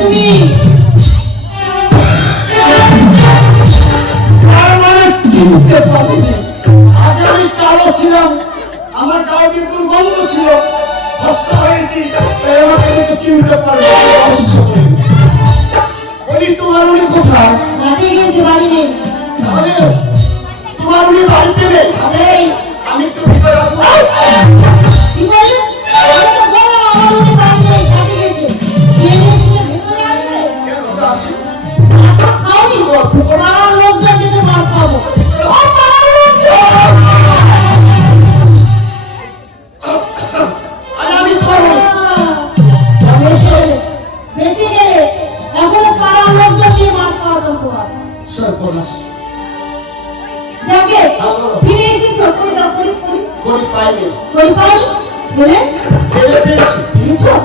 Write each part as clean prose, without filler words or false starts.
তুমি চিনতে পারিনি। আগে আমি কালো ছিলাম, আমার গায়ে কিন্তু গন্ধ ছিল, ভস্ম হয়েছি, আমাকে কিন্তু চিনতে পারবে। বলি তোমার উনি কোথায়? রাতে গেছে, বাড়ি নেই। তাহলে তোমার উনি বাড়িতে নেই? আমি তো ভিতরে আসবো। কি বলে? আমি তো বললাম আমার উনি বাড়ি নেই, রাতে গেছে। ভিতরে আসবে? কেন আসি? খাওনি পাড়ার লোকজন যেতে মার খাবো। আরে আমি তোমার বেঁচে গেলে এখনো পাড়ার লোকজন দিয়ে মার খাওয়া তোমার। যাকে ফিরে এসেছো, করে দাও, করি পাইনি। করি পাইনি? ছেলে ছেলে পেয়েছি।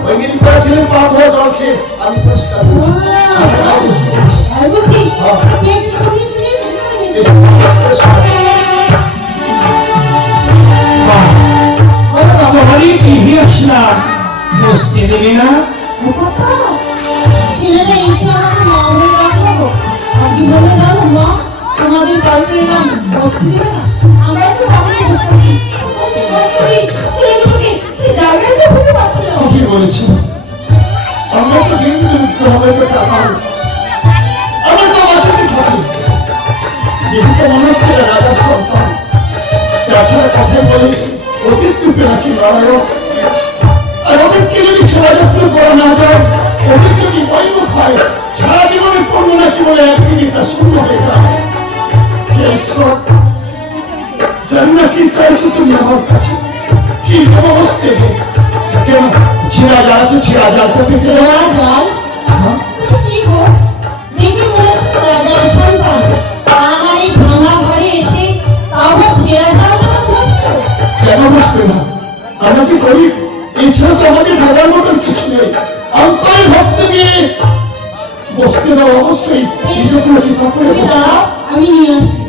ওই মিল করা ছেলে পা ধোয়া জল খেয়ে আমি পুরস্কার দিয়েছি। বুঝি পেয়েছি, তুমি শুনে ছেলেটা এসে আমাকে মা বলে ডাকলো। আজকে বলে জানো মা, তোমাদের বাড়িতে এলাম, বসতে দেবে না? আমরা একটু বাড়িতে বসে ছেলে দুটোকে সে জায়গায় তো খুঁজে পাচ্ছিল। ঠিকই বলেছি, আমরা তো দিন যুক্ত হবে তো টাকা আমার তো মাথাতে থাকে। দেখতে মনে হচ্ছে রাজার সন্তান। তাছাড়া কথা বলে অতীত রূপে রাখি নারায়ণ। আর ওদেরকে যদি সেবা যত্ন করা না যায়, ওদের যদি বইও খায়, সারা জীবনে পড়বো নাকি বলে একদিনই তা শূন্য হয়ে যায়। জানি না কি চাইছো তুমি আমার কাছে, কি অবস্থে কেন ছেঁড়া যার আছে, ছেঁড়া যার কপি কি গো, দেখি মনে হচ্ছে রাজার সন্তান আমার এই ভাঙা ঘরে এসে তাও ছেড়ে দেওয়া বসতো। কেন বসবে না? আমরা যে করি এছাড়া তো আমাদের ভাবার মতন কিছু নেই। অন্তরে ভক্তি নিয়ে বসতে দাও অবশ্যই। আমি নিয়ে আসি।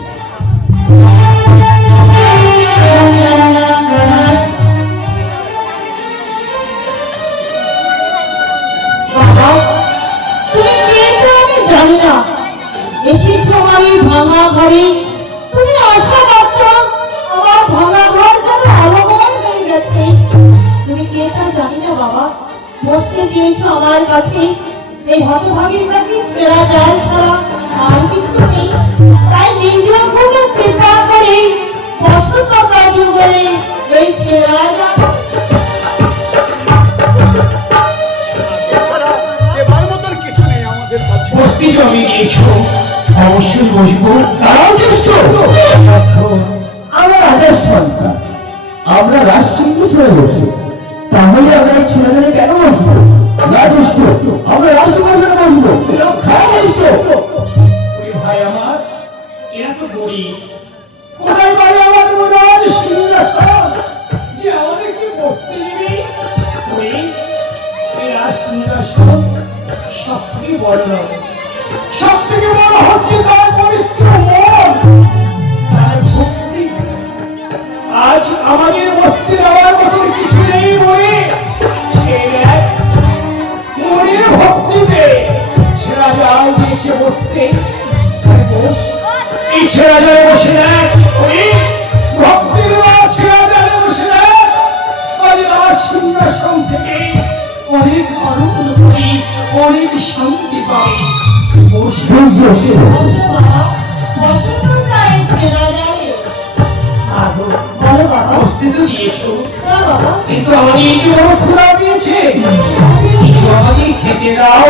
জানি না এসেছো আমার এই ভাঙা ঘরে, তুমি আশা মাত্র আমার ভাঙা ঘর যেন আলোকময় হয়ে গেছে। তুমি কে তা জানি না বাবা, বসতে চেয়েছো আমার কাছে, এই হতভাগীর কাছে ছেঁড়া যায় ছাড়া আর কিছু নেই। তাই নিজের কোনো কৃপা করে বসত কাজ করে এই ছেঁড়া যায়। অবশ্যই বসবো। আমরা রাজার সন্তান, আমরা রাজসিংহাসনে বসে, তাহলে আমরা এই ছেলেটাকে কেন বসবো? রাজেষ্ট আমরা রাজসিংহাসনে বসবো। ভাই আমার এরা তো গরিব, কোথায় পারে আমার মনের সিংহাসন যে আমাদেরকে বসতে দিবি? এই রাজসিংহাসন সব থেকে বড় নয়, সব থেকে বড় হচ্ছে তার পবিত্র মন, তার ভক্তি। আজ আমাদের বসতে দেওয়ার মতন কিছু নেই বলে মনের ভক্তিতে ছেড়া জাল দিয়েছে বসতে। এই ছেড়া জালে বসে নেয় ভক্তির ছেড়া জালে বসে নেয়। সিংহাসন থেকে অনেক অনুভূতি, অনেক শান্তি পাই। কিন্তু আমাদের এই যে বড় খোলা দিয়েছে, আমাদের খেতে দাও।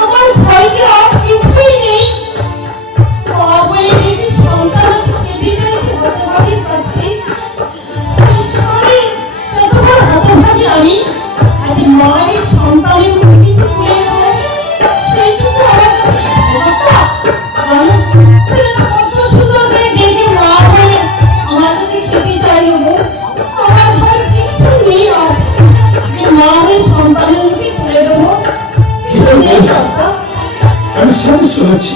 আমার ভয়কে আজ কিছুই নেই। সন্তান খেতে চাইছে হতভাগীর কাছে। আমি আজ মায়ের সন্তানের কিছু করে সেইটুকু আমার সুন্দর করে ডেকে মা বলে আমার কাছে খেতে চাইলো। আমার ঘরে কিছু নেই আজ যে মা হয়ে সন্তানের মুখে তুলে দেবো। আমি সব শুনেছি,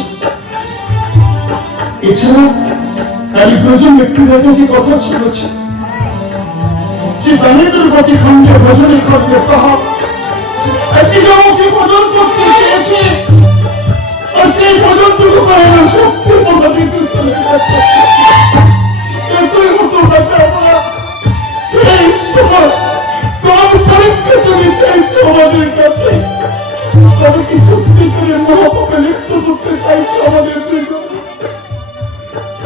এছাড়া আমি প্রচুর ব্যক্তিদের কাছে কথা শুনেছি যে দানিদের গতি খণ্ডে ভজনের খণ্ডে তাহা একটি জমকে ভজন করতে চেয়েছে আর সেই ভজনটুকু করে না সত্যি মহাদিকে চলে গেছে। এতই মতো ব্যাপার এই সময় কোন পরীক্ষা তুমি চাইছো আমাদের কাছে, তবে কি সত্যি করে মহাপাপে লিপ্ত করতে চাইছো আমাদের জীবন?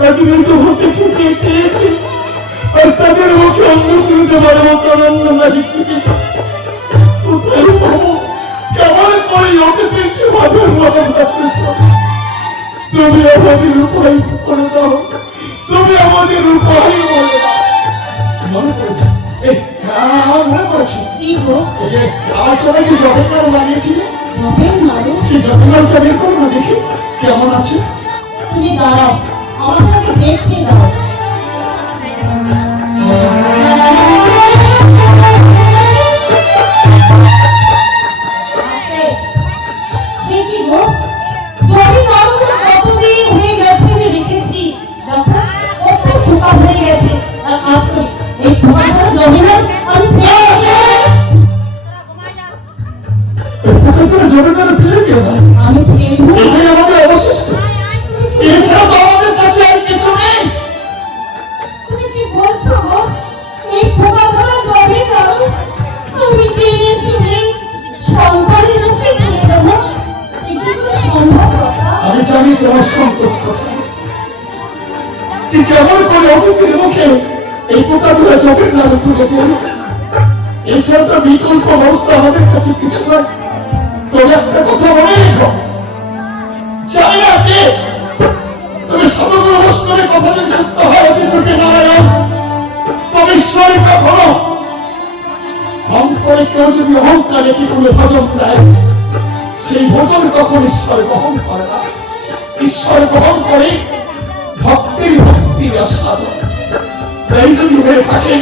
আজ নিজে হতে ফুটে খেয়েছি আর তাদের মুখে অন্য করে দেবার মতো আনন্দ লাগি। কোথায় পাবো? কেমন করে ওকে বেশি ভাবের মতো ভাবতেছ? তুমি আমাদের উপায় করে দাও, তুমি আমাদের উপায় বলে দাও। মনে করেছে আমার মনে করেছে কি গো? আমার চলে কি জবের নাম বানিয়েছিলে? জবের নাড়ু? সেই জবের নামটা বের করো না দেখি কেমন আছে। তুমি দাঁড়াও, আমাকে দেখতে দাও। সে কি গো? জরি নাড়ুগুলো কতদিন হয়ে গেছে আমি রেখেছি, দেখো কত পোকা হয়ে গেছে। আর কাজ করি, এই পোকা ধরা জরি নাড়ু আমি জবের নাম ফেলে দিও না, আমি ফেলবো। এটাই আমাদের অবশিষ্ট, এছাড়া তো আমাদের কাছে আর কিছু নেই। তুমি কি বলছো গো? এই পোকা ধরা জরি নাড়ু আমি জেনে শুনে সন্তানের মুখে ফেলে দেবো? এ কি করে সম্ভব কথা? আমি জানি তোমার সংকোচ কথা, যে কেমন করে অতিথির মুখে এই পোকা ধরা জবের নাম তুলে দেব। এছাড়া তো বিকল্প অবস্থা আমাদের কাছে কিছু নয়। তবে একটা কথা মনে রেখো, জানি না কে তুমি সমগ্র অবস্থানে কথা যে সত্য হয় অতিথিকে নারায়ণ, তবে ঈশ্বর কখনো অন্তরে কেউ যদি অহংকারে কি করে ভজন দেয়, সেই ভজন কখন ঈশ্বর গ্রহণ করে না। ঈশ্বর গ্রহণ করে ভক্তির ভক্তির সাধন। তাই যদি হয়ে থাকে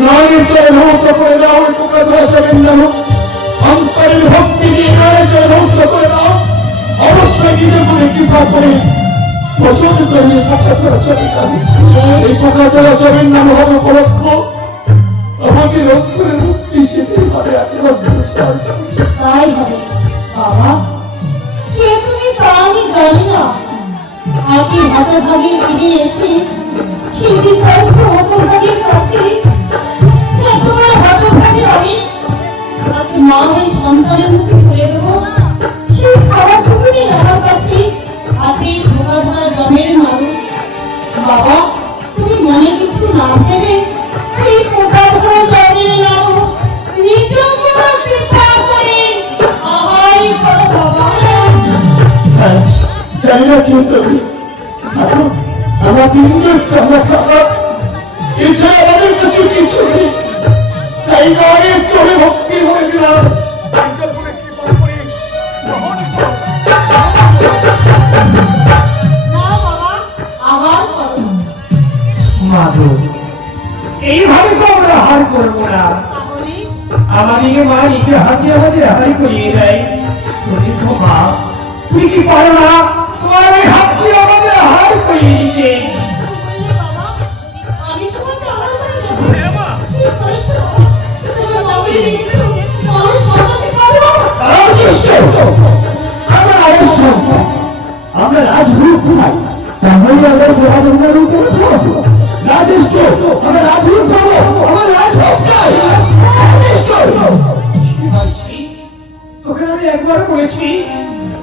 নয়ের জয় ধৌত করে দাও, পোকা ধরা যাবেন না, অন্তরের ভক্তি দিয়ে নয়ের জয় ধৌত করে দাও। অবশ্যই নিজে করে কৃপা করে ভজন করে পোকা ধরা যাবে না। এই পোকা ধরা যাবেন না মহান উপলক্ষ আমাদের অন্তরের মুক্তি সেটাই হবে তাই হবে বাবা, সে তুমি তা আমি জানি না। আগে হতভাগী ফিরে এসে খিদি চাইছো হতভাগীর কাছে, তোমার হতভাগী আমি আজ মা হয়ে সন্তানের মুখে তুলে দেবো সেই খাবারটুকুনি আমার কাছে আছে। পোকা ধরা জমের নাড়ু বাবা, তুমি মনে কিছু না ভেবে এই পোকা ধরা জমের নাড়ু নিজ কোনো কৃপা করে আহাই করো বাবা। জানি না কেউ তবে আমার তিনজন আমরা খাবার এছাড়া আমাদের কাছে কিছু নেই। তাই নয় চলে ভক্তি হয়ে দিলাম। না বাবা, আবার করো। মাধব, এইভাবে তো আমরা হার করবো না। তাহলে আমাদিকে মা নিজে হাতে আমাদের হাই করিয়ে দেয়। তুমি তো মা, তুই কি পারো না তোমার ওই হাত দিয়ে আমাদের হাই করিয়ে দিতে? বললে বাবা, আমি তোমাকে আবার করে দেবো। ঠিক করেছো, তুমি বাবাকে দেখেছো, আমার সন্তানকে পারবো। আমরা রাজেশ সন্তান, আমরা রাজগুরু ভাই, তাহলে আমরা গোহাদুর্গা রূপে খাবো। রাজেশ আমরা রাজগুরু খাবো, আমার রাজভোগ চাই। রাজেশ তোকে আমি একবার বলেছি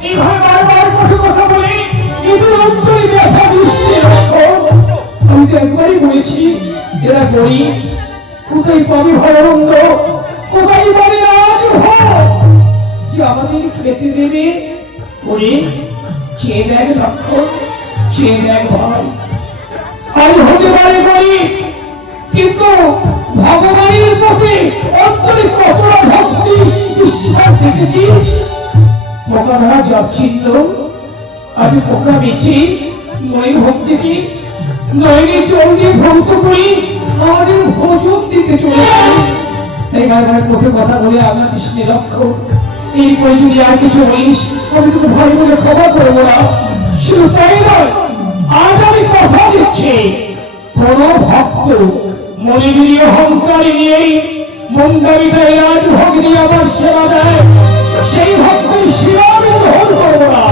এইভাবে বারবার কঠোর কথা বলি, কিন্তু অন্তরে ব্যথা দৃষ্টি রাখো। আমি তো একবারই বলেছি এরা গরিব, কোথায় পাবে ভয়ানন্দ, কোথায় পাবে রাজভোগ যে আমাদের খেতে দেবে। ওরে চেয়ে দেখ লক্ষ্য, চেয়ে দেখ ভাই, আজ হতে পারে গরিব কিন্তু ভগবানের প্রতি অন্তরে কতটা ভক্তি বিশ্বাস দেখেছিস? পোকা ধরা জপ চিহ্ন আজ পোকা বেছে নয় ভক্তিকে নয়নে চল দিয়ে ভক্ত করি আমাদের ভোজন দিতে চলেছে। তাই বারবার কোঠে কথা বলে আমরা কৃষ্ণে লক্ষ্য, এরপরে যদি আর কিছু বলিস আমি তোকে ভাই বলে ক্ষমা করবো না। শুধু তাই নয়, আজ আমি কথা দিচ্ছি, কোন ভক্ত মনে যদি অহংকারী নিয়েই মন্দাবিতায় রাজভোগ দিয়ে আমার সেবা দেয়, সেই ভক্তের সেবা আমি গ্রহণ করবো না।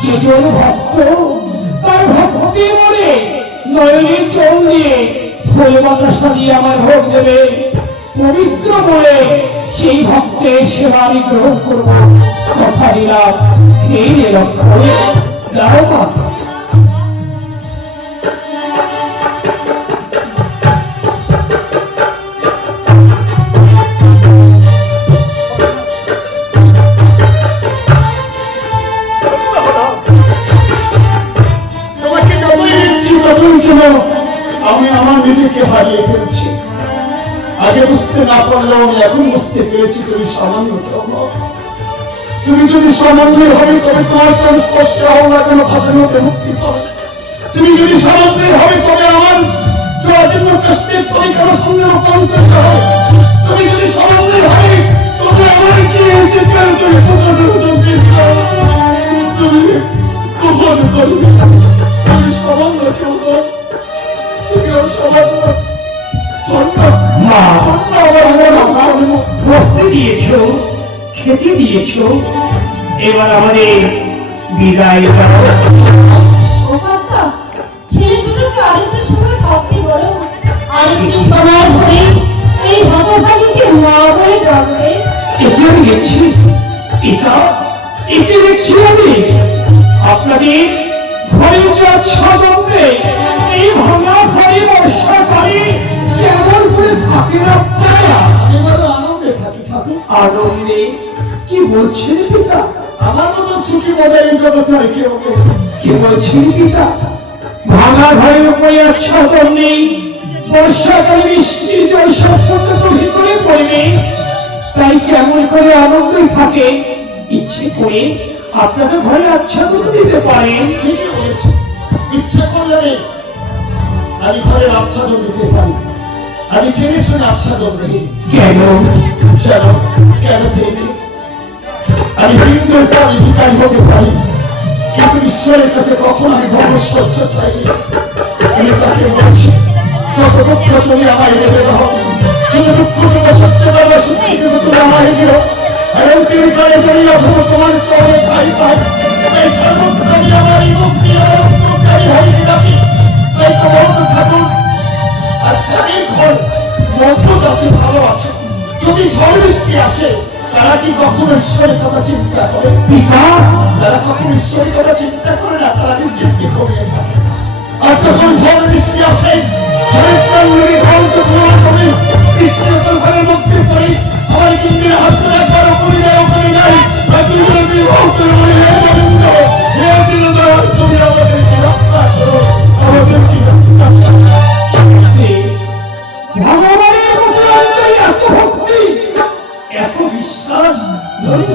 যেজন ভক্ত তার ভক্তি বলে নয়নের চোখ দিয়ে ফুল বাতাসা দিয়ে আমার ভোগ দেবে, পবিত্র বলে সেই ভক্তের সেবা আমি গ্রহণ করবো। কথা দিলাম, এই রে লক্ষ্য দাও মা। তোমাকে যতই ইচ্ছি ততই ছিল আমি আমার নিজেকে হারিয়ে ফেলছি। আগে বুঝতে না পারলেও আমি এখন বুঝতে পেরেছি তুমি সামান্য কেউ নও। তুমি যদি সামান্য হবে তবে তোমার সংস্পর্শে হও না কেন ভাষণ হতে মুক্তি পাবে। তুমি যদি সামান্য হবে তবে আমার জন্য কষ্টের তবে কেন সঙ্গে রূপান্তরিত হবে। তুমি যদি সামান্য হবে তবে আমার কি এসে কেন তুমি তুমি কখন করবে। তুমি সামান্য কেউ নও, তুমি অসামান্য। মা, বসতে দিয়েছো, খেতে দিয়েছো, এবার আমাদের বিদায় দাও। ও কাকা, ছেলে দুটোকে আরেকটু সময় থাকতে বলো। আরেকটু সময় ধরে এই হতভাগীকে মা বলে ডাকবে। একে আমি দেখছি, এটা একে দেখছি আমি আপনাদের ঘরে যা ছাদে এই ভাঙা ঘরে বর্ষাকালে কেমন করে থাকে না আপনারা? আমি বড় আনন্দে থাকি ঠাকুর। আনন্দে? কি বলছেন পিতা? আমার মতো সুখী মজার এই জগতে আর কেউ নেই। কি বলছেন পিতা? ভাঙা ঘরের উপরে আচ্ছাদন নেই, বর্ষাকালে বৃষ্টির জল সম্পর্কে তো ভিতরে পড়বে, তাই কেমন করে আনন্দই থাকে। ইচ্ছে করে আপনাদের ঘরে আচ্ছাদন দিতে পারেন। ঠিকই বলেছে, ইচ্ছে করলে আমি ঘরের আচ্ছাদন দিতে পারি। আমি জেনে শুনে আচ্ছাদন দিই। কেন? কেন কেন থেকে আমি হিন্দুর পরে ভিকারি হতে পারি, কিন্তু ঈশ্বরের কাছে কখন আমি ধর্মস্বচ্ছ চাইনি। আমি তাকে বলছি, যত দুঃখ তুমি আমায় দেবে দাও, যত দুঃখ তোমার সহ্য করবে সত্যি তুমি আমায় দিও। এবং তুমি জয় করি অথবা তোমার চলে ভাই ভাই এই সর্বত্র আমি আমার এই মুক্তি অন্তর্কারী হয়ে রাখি। তাই তোমার ঠাকুর আর যাদের ঘর মজবুত আছে, ভালো আছে, যদি ঝড় বৃষ্টি আসে তারা কি কখনো ঈশ্বরের কথা চিন্তা করে? পিতা, তারা কখনো ঈশ্বরের কথা চিন্তা করে না, তারা নিজেকে কমিয়ে থাকে। আর যখন ঝড় বৃষ্টি আসে, ঝড়ের প্রাণগুলি ধ্বংস প্রমাণ করে বৃষ্টির ঘরের মধ্যে পড়ে আমার কিন্তু হাত করে একবার ওপরে যায়, ওপরে যায় বাকি যদি বলে হে গোবিন্দ, হে গোবিন্দ, তুমি আমাদেরকে রক্ষা করো, আমাদেরকে রক্ষা করো। ভগবানের প্রতি অন্তরে এত ভক্তি, এত বিশ্বাস, ধন্য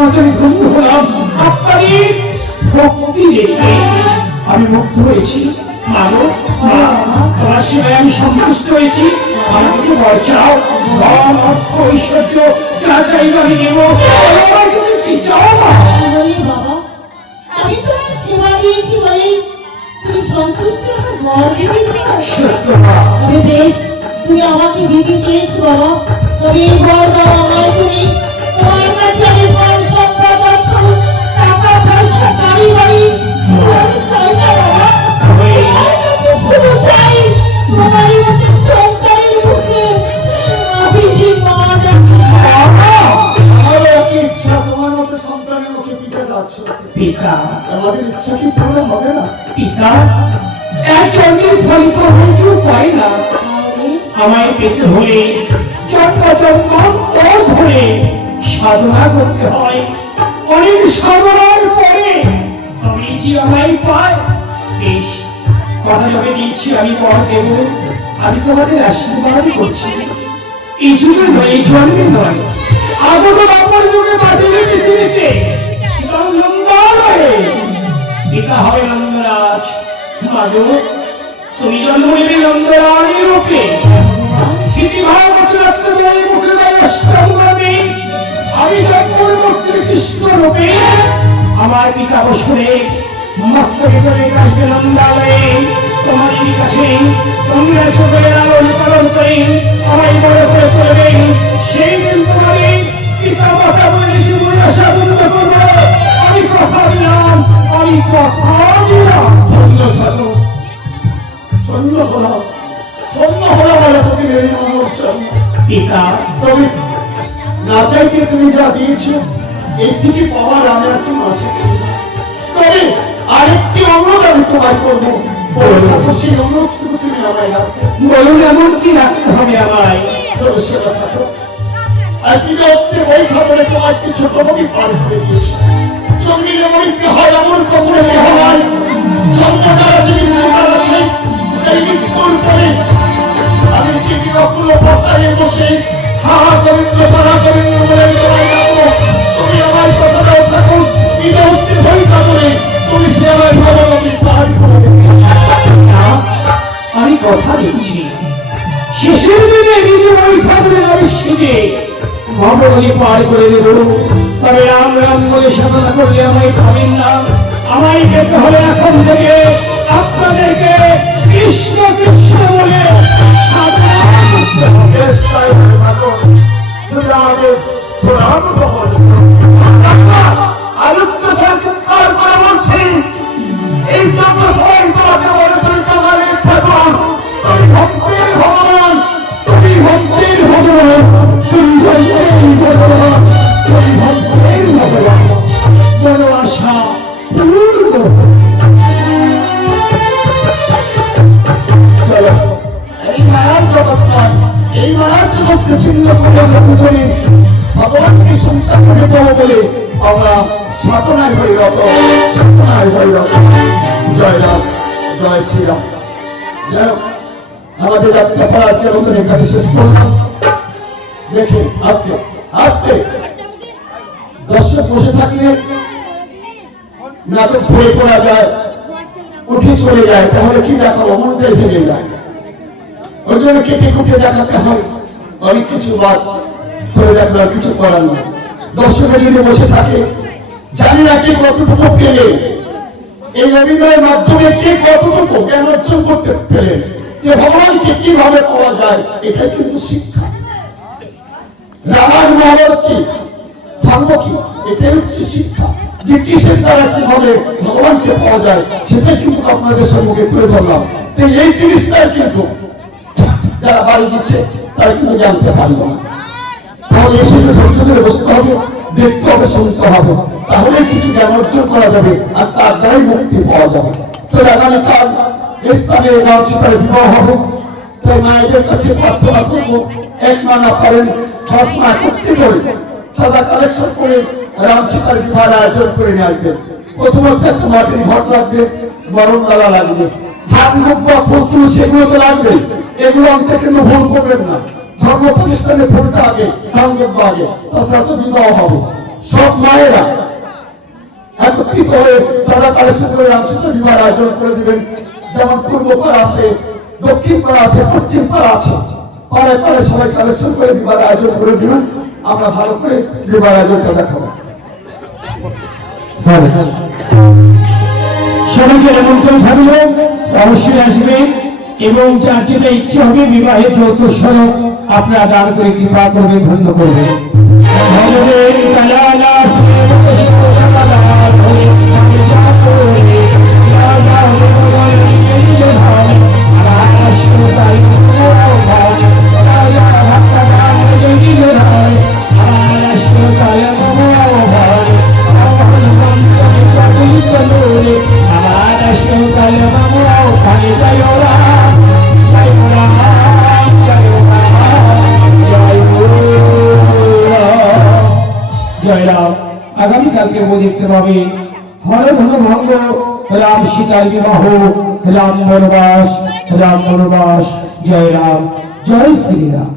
আজ আমি ধন্য হলাম আপনারই ভক্তি দেখে। আমি মুগ্ধ হয়েছি। মানো মা, তোমার সেবায় আমি সন্তুষ্ট হয়েছি। আমাকে বাঁচাও, ধন অর্থ ঐশ্বর্য যা চাইবে আমি দেবো। আমার কাছে কি চাও মা? বলি বাবা, আমি তোমার সেবা দিয়েছি বলে তুমি সন্তুষ্ট আমার বর দিবি না? সত্য মা, তবে বেশ, তুমি আমাকে দিতে চেয়েছো বাবা, তবে এই বর দাও আমায় তুমি। তোমার কাছে আমি ধন সম্পদ অর্থ টাকা পয়সা গাড়ি বাড়ি আমি চাই না বাবা। তোমার কাছে শুধু চাই তোমারই মতো সন্তানের মুখে আমি যে মা ডাকি। আমারও একই ইচ্ছা, তোমার মতো সন্তানের মুখে পিঠে ডাকছে। পিতা, আমাদের ইচ্ছা কি পূর্ণ হবে না? পিতা, এক জন্মের ফলিত হইতে পায় না। আমায় পেতে হলে জন্ম জন্মান্তর ধরে সাধনা করতে হয়। অনেক সাধনার পরে তবে যে আমায় পায়। বেশ, কথা যবে দিচ্ছি আমি পর দেব। আমি তোমাদের আশীর্বাদ করছি। এই যুগে নয়, এই জন্মে নয়, আগত বাপর যুগে মাটির পৃথিবীতে পিতা হবে নন্দরাজ। মাগো, তুমি জন্ম নেবে নন্দরানী রূপে। আমি জন্ম করছি কৃষ্ণ রূপে। আমার পিতা বসনে মস্তকে করে কাশবে নন্দালয়ে তোমারই কাছে তোমরা সকলে লালন পালন করে আমায় বড় করে তুলবেন। সেই দিন তোমাদের পিতা মাতা বলে জীবন আশা পূর্ণ করবো। আমি কথা দিলাম, আমি কথা দিলাম। ধন্য থাকো, ধন্য হলাম, ধন্য হলাম বলে তোকে মেরে মানব চাই। পিতা তবে না চাইতে তুমি যা দিয়েছো এর থেকে পাওয়ার আমি আর কোনো আশা করি না। তবে আরেকটি অনুরোধ আমি তোমায় করবো, সেই অনুরোধটুকু তুমি আমায় রাখো। বলুন এমন কি রাখতে হবে আমায়? তবে সেটা থাকো, একই যাচ্ছে ওই খবরে তোমার কিছু তোমাকে পার করে দিয়েছে। জঙ্গির এমনকি হয় এমন খবরে হয় জন্মটা আছে মৃত্যুটা আছে। এই মৃত্যুর পরে আমি চিঠি অকুল পথারে বসে হা গোবিন্দ তারা গোবিন্দ বলে তোমায় ডাকবো। তুমি আমার কথাটাও থাকো, বিদস্তির ভূমিকা করে তুমি সে আমার ভগবতী পার করে দেবে। আমি কথা দিচ্ছি শেষের দিনে নিজে ওই ঠাকুরের অভিষেকে ভগবতী পার করে দেব। তবে রাম রাম বলে সাধনা করলে আমায় পাবেন না। আমায় পেতে হলে এখন থেকে আপনাদেরকে কৃষ্ণ কৃষ্ণ বলে সাধনা করতে হবে। বেশ তাই হয়ে থাকো, তুমি আমাকে প্রণাম করো। আলোচ্য চিৎকার করে বলছি, এই জন্য সবাই তোমাকে বলে তুমি তোমাদের ঠাকুর, তুমি ভক্তির ভগবান, তুমি ভক্তির ভগবান, তুমি ভক্তির ভগবান, তুমি ভক্তির ভগবান। বড় আশা পূর্ণ চলো এই মায়ার জগৎ নয়, এই মায়ার জগৎকে ছিন্ন করে সচরি ভগবানকে সন্তান করে পাবো বলে আমরা সাধনায় হইরত, সাধনায় হইরত। জয় রাম, জয় শ্রীরাম। যাই হোক, আমাদের যাত্রা আজকের মতন এখানে শেষ করলাম। দেখে আস্তে আস্তে দর্শক বসে থাকলে নাটক ধরে পড়া যায়, উঠে চলে যায়, তাহলে কি দেখাবো, মনটাই ভেঙে যায়। ওই জন্য কেটে কুটে দেখাতে হয়, অনেক কিছু বাদ করে দেখার কিছু করার নেই। দর্শকে যদি বসে থাকে, জানি না কে কতটুকু পেলে, এই অভিনয়ের মাধ্যমে কে কতটুকু জ্ঞান অর্জন করতে পেলেন, যে ভগবানকে কিভাবে পাওয়া যায়, এটাই কিন্তু শিক্ষা। রামায়ণ মহাভারত কি, ধর্ম কি, এটাই হচ্ছে শিক্ষা, যে কিসের দ্বারা কিভাবে ভগবানকে পাওয়া যায়, সেটাই কিন্তু আপনাদের সম্মুখে তুলে ধরলাম। তো এই জিনিসটাই কিন্তু যারা বাড়ি দিচ্ছে তারা কিন্তু জানতে পারলো না। তাহলে এসে ধৈর্য ধরে বসতে হবে, দেখতে হবে, শুনতে হবে, তাহলে কিছু জ্ঞান অর্জন করা যাবে, আর তার দ্বারাই মুক্তি পাওয়া যাবে। তো আগামীকাল স্থানে রামসীতার বিবাহ হবে, তাই মায়েদের কাছে প্রার্থনা করবো, এক মা না পারেন 10 মা করতে করে সাদা কালেকশন করে রামসীতার বিবাহ আয়োজন করে নিয়ে আসবেন। প্রথমত একটা মাটির ঘর লাগবে, বরণ ডালা লাগবে, ধান বা ফুল সেগুলো তো লাগবে। এগুলো আনতে কিন্তু ভুল করবেন না, ধর্ম প্রতিষ্ঠানে ফুলটা আগে, ধানযোগ্য আগে, তাছাড়া তো বিবাহ হবে। সব মায়েরা একত্রিত হয়ে সাদা কালেকশন করে রামসীতার বিবাহ আয়োজন করে দিবেন। যেমন পূর্ব পাড়া আছে, দক্ষিণ পাড়া আছে, পশ্চিম পাড়া আছে, পাড়ায় পাড়ায় সবাই কালেকশন করে বিবাহ আয়োজন করে দিবেন। আমরা ভালো করে বিবাহ আয়োজনটা দেখাবো। সবাইকে নিমন্ত্রণ থাকলো, অবশ্যই আসবে এবং যার যেটা ইচ্ছে হবে বিবাহের যৌথ স্বরূপ আপনারা দান করে কৃপা করবেন, ধন্য করবেন। জয়রাম। আগামীকালকে দেখতে পাবে হরধন ভঙ্গ, রাম সীতার বিবাহ, রাম বনবাস, রাম বনবাস। জয় রাম, জয় শ্রীরাম।